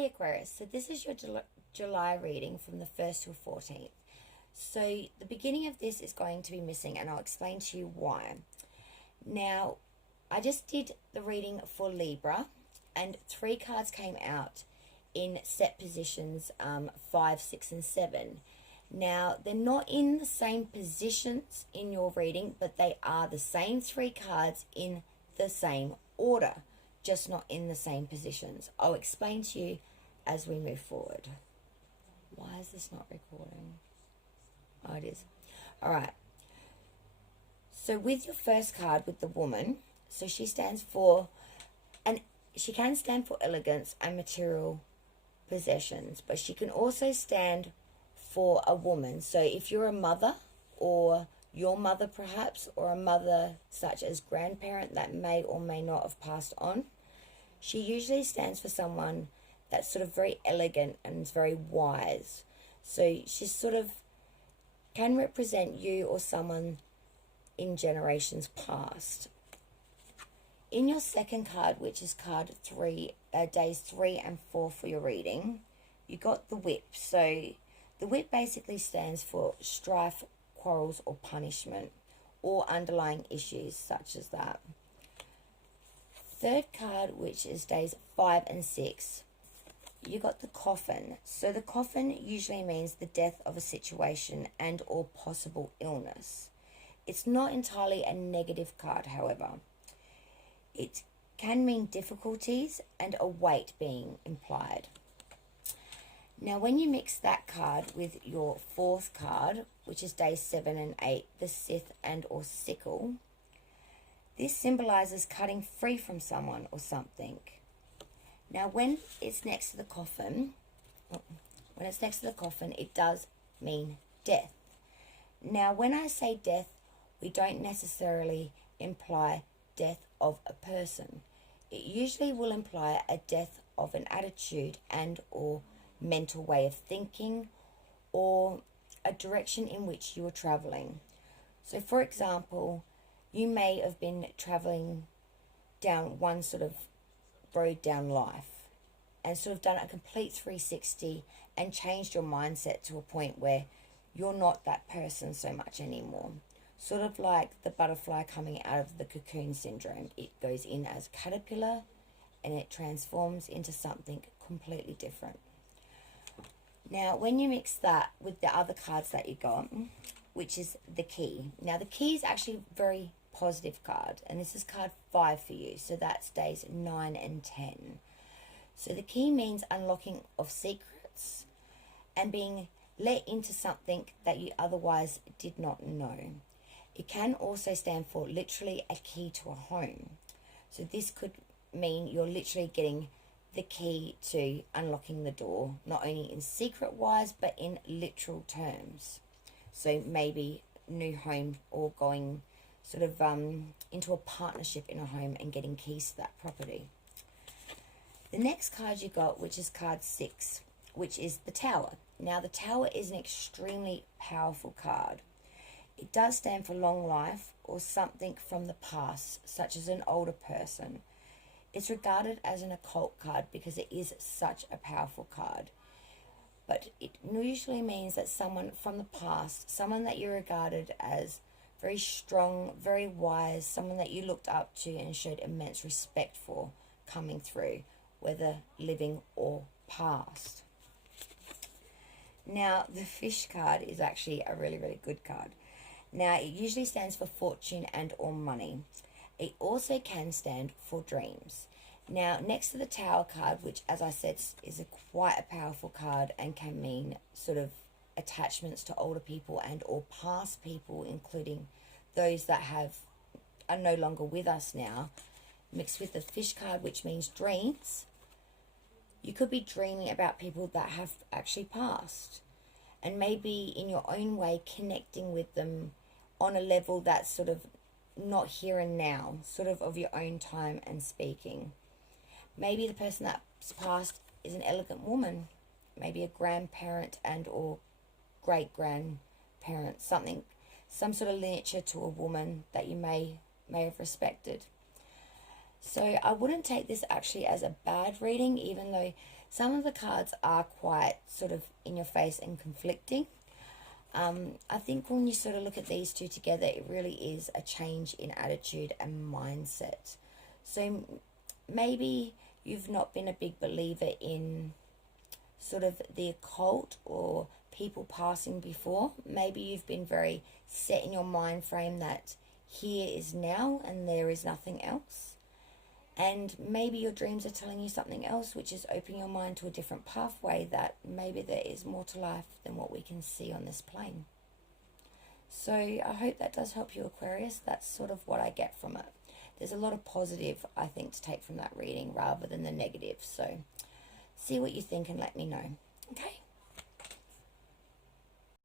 Hey Aquarius, so this is your July reading from the 1st to 14th. So the beginning of this is going to be missing and I'll explain to you why. Now, I just did the reading for Libra and 3 cards came out in set positions 5, 6 and 7. Now, they're not in the same positions in your reading, but they are the same 3 cards in the same order, just not in the same positions. I'll explain to you as we move forward. Why is this not recording? Oh, it is. All right. So with your first card, with the woman, so she stands for, and she can stand for elegance and material possessions, but she can also stand for a woman. So if you're a mother, or your mother perhaps, or a mother such as grandparent that may or may not have passed on, she usually stands for someone that's sort of very elegant and is very wise. So she sort of can represent you or someone in generations past. In your second card, which is card 3, days 3 and 4 for your reading, you got the whip. So the whip basically stands for strife, quarrels or punishment, or underlying issues such as that. Third card, which is days 5 and 6, you got the coffin. So the coffin usually means the death of a situation and or possible illness. It's not entirely a negative card, however. It can mean difficulties and a weight being implied. Now, when you mix that card with your fourth card, which is days 7 and 8, the scythe and or sickle, this symbolizes cutting free from someone or something. Now, when it's next to the coffin, it does mean death. Now, when I say death, we don't necessarily imply death of a person. It usually will imply a death of an attitude and or mental way of thinking, or a direction in which you were traveling. So, for example, you may have been traveling down one sort of road down life and sort of done a complete 360 and changed your mindset to a point where you're not that person so much anymore. Sort of like the butterfly coming out of the cocoon syndrome. It goes in as a caterpillar and it transforms into something completely different. Now, when you mix that with the other cards that you got, which is the key. Now, the key is actually a very positive card, and this is card 5 for you. So that's days 9 and 10. So the key means unlocking of secrets and being let into something that you otherwise did not know. It can also stand for literally a key to a home. So this could mean you're literally getting the key to unlocking the door, not only in secret wise, but in literal terms. So maybe new home, or going sort of into a partnership in a home and getting keys to that property. The next card you got, which is card 6, which is the Tower. Now, the Tower is an extremely powerful card. It does stand for long life or something from the past, such as an older person. It's regarded as an occult card because it is such a powerful card. But it usually means that someone from the past, someone that you regarded as very strong, very wise, someone that you looked up to and showed immense respect for, coming through, whether living or past. Now, the fish card is actually a really, really good card. Now, it usually stands for fortune and or money. It also can stand for dreams. Now, next to the Tower card, which, as I said, is quite a powerful card and can mean sort of attachments to older people and or past people, including those that are no longer with us now, mixed with the fish card, which means dreams. You could be dreaming about people that have actually passed, and maybe in your own way connecting with them on a level that's sort of not here and now, sort of your own time and speaking. Maybe the person that's passed is an elegant woman, maybe a grandparent and or great-grandparent, some sort of lineage to a woman that you may have respected. So I wouldn't take this actually as a bad reading, even though Some of the cards are quite sort of in your face and conflicting. I think when you sort of look at these two together, it really is a change in attitude and mindset. So maybe you've not been a big believer in sort of the occult or people passing before. Maybe you've been very set in your mind frame that here is now and there is nothing else. And maybe your dreams are telling you something else, which is opening your mind to a different pathway, that maybe there is more to life than what we can see on this plane. So I hope that does help you, Aquarius. That's sort of what I get from it. There's a lot of positive, I think, to take from that reading rather than the negative. So see what you think and let me know. Okay?